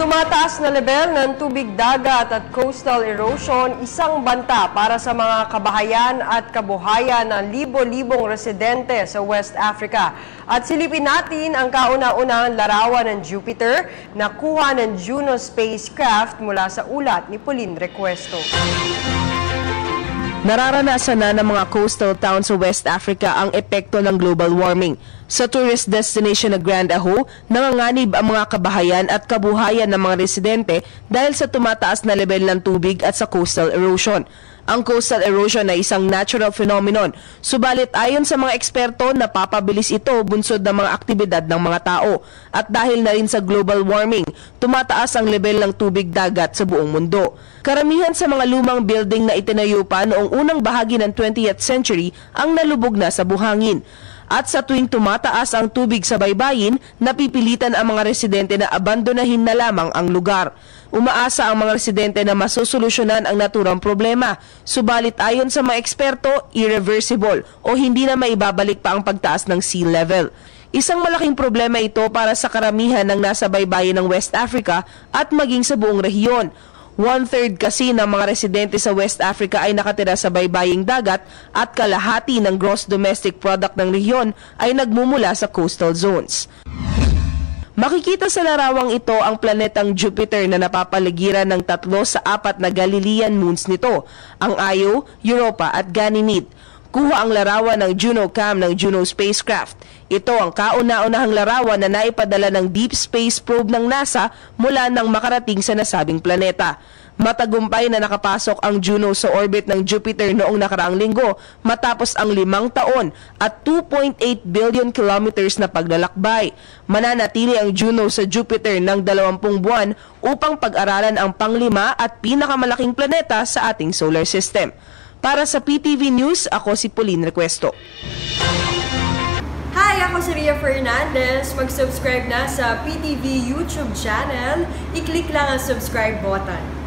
Tumataas na level ng tubig dagat at coastal erosion, isang banta para sa mga kabahayan at kabuhayan ng libo-libong residente sa West Africa. At silipin natin ang kauna-unahang larawan ng Jupiter na kuha ng Juno spacecraft mula sa ulat ni Pauline Recuesto. Nararanasan na ng mga coastal towns sa West Africa ang epekto ng global warming. Sa tourist destination na Grand Aho, nanganganib ang mga kabahayan at kabuhayan ng mga residente dahil sa tumataas na level ng tubig at sa coastal erosion. Ang coastal erosion ay isang natural phenomenon, subalit ayon sa mga eksperto, napapabilis ito bunsod ng mga aktibidad ng mga tao. At dahil na rin sa global warming, tumataas ang level ng tubig dagat sa buong mundo. Karamihan sa mga lumang building na itinayo pa noong unang bahagi ng 20th century ang nalubog na sa buhangin. At sa tuwing tumataas ang tubig sa baybayin, napipilitan ang mga residente na abandonahin na lamang ang lugar. Umaasa ang mga residente na masosolusyonan ang naturang problema. Subalit ayon sa mga eksperto, irreversible o hindi na maibabalik pa ang pagtaas ng sea level. Isang malaking problema ito para sa karamihan ng nasa baybayin ng West Africa at maging sa buong rehiyon. 1/3 kasi ng mga residente sa West Africa ay nakatira sa baybaying dagat at kalahati ng gross domestic product ng rehiyon ay nagmumula sa coastal zones. Makikita sa larawang ito ang planetang Jupiter na napapaligiran ng 3 sa 4 na Galilean moons nito, ang Io, Europa at Ganymede. Kuha ang larawan ng JunoCam ng Juno spacecraft. Ito ang kauna-unahang larawan na naipadala ng Deep Space Probe ng NASA mula nang makarating sa nasabing planeta. Matagumpay na nakapasok ang Juno sa orbit ng Jupiter noong nakaraang linggo matapos ang 5 taon at 2.8 billion kilometers na paglalakbay. Mananatili ang Juno sa Jupiter ng 20 buwan upang pag-aralan ang panglima at pinakamalaking planeta sa ating solar system. Para sa PTV News, ako si Pauline Recuesto. Hi, ako si Ria Fernandez. Mag-subscribe na sa PTV YouTube channel. I-click lang ang subscribe button.